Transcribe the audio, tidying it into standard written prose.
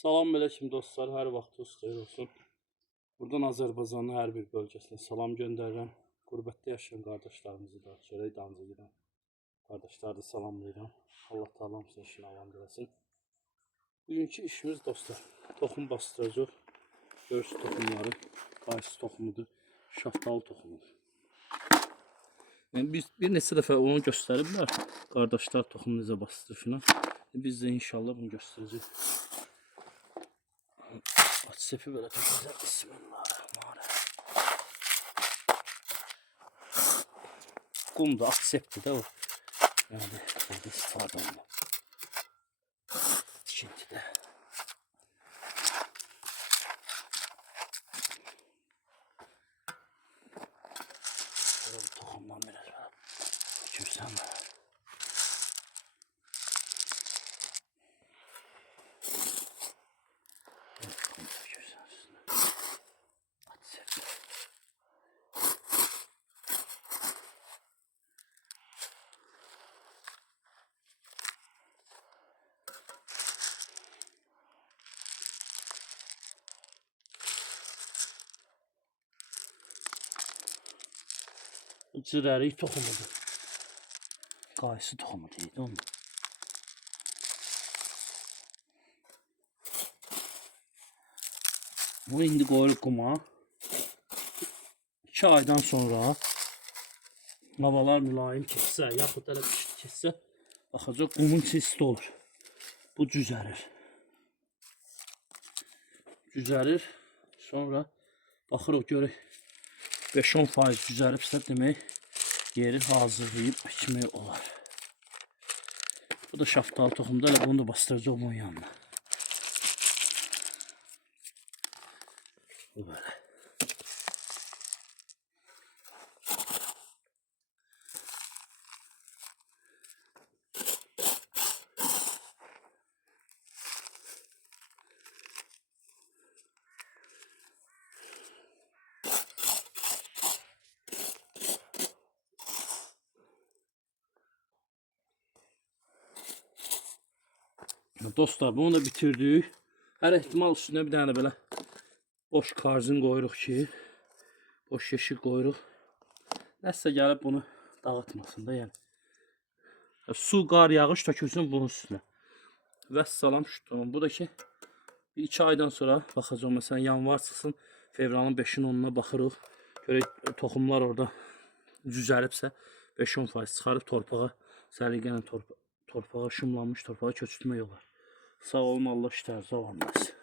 Salam aleyküm dostlar, hər vaxtınız xeyir olsun. Buradan Azərbaycanın hər bir bölgəsinə salam göndərirəm. Qürbətdə yaşayan qardaşlarımızı da, çörək dancı gedən qardaşları da salamlayıram. Allah Taala hamısının işini avan eləsin. Bugünkü işimiz dostlar, toxum bastıracaq. Göğüs toxumları, qaysı toxumudur, şaftalı toxumudur. Biz bir neçə dəfə onu göstəriblər, qardaşlar toxum necə bastırışını. Biz də inşallah bunu göstərəcək. Aç sepi böyle tökeceğiz. Bismillahirrahmanirrahim. Kum da aç septi de o. Yani burada istifade olma. Şimdi de. Şöyle bu tohumdan biraz böyle tükürsem. Bu cırərik toxumudur. Qaysı toxumu deyil onu. Bunu indi qoyuruq quma. 2 aydan sonra havalar mülayim keçsə, yaxud hələ pişik keçsə, baxacaq qumun çisti olur. Bu cüzərir. Cüzərir. Sonra baxırıq görək 5-10% cüzəribsə demək yeri hazırlayıb əkmək olar. Bu da şaftalı toxumda, elə bunu da bastıracaq bunun yanına. Bu böyle. Dostlar bunu da bitirdik. Hər ehtimal üstünə bir dənə belə boş karzin qoyuruq ki, boş yeşik qoyuruq. Nəsə gəlib bunu dağıtmasın da yəni. Su, qar, yağış tökülsün bunun üstünə. Vəssalam şutlanım. Bu da ki 2 aydan sonra baxacağım. Məsələn yanvar çıxsın, fevralın 5-in 10-una baxırıq. Görək toxumlar orada cüzəribsə 5-10% çıxarıb torpağa, səliqə ilə torpağa şumlanmış torpağa köçürtmək olar. Sağ olun, Allah işlərinizi avan versin.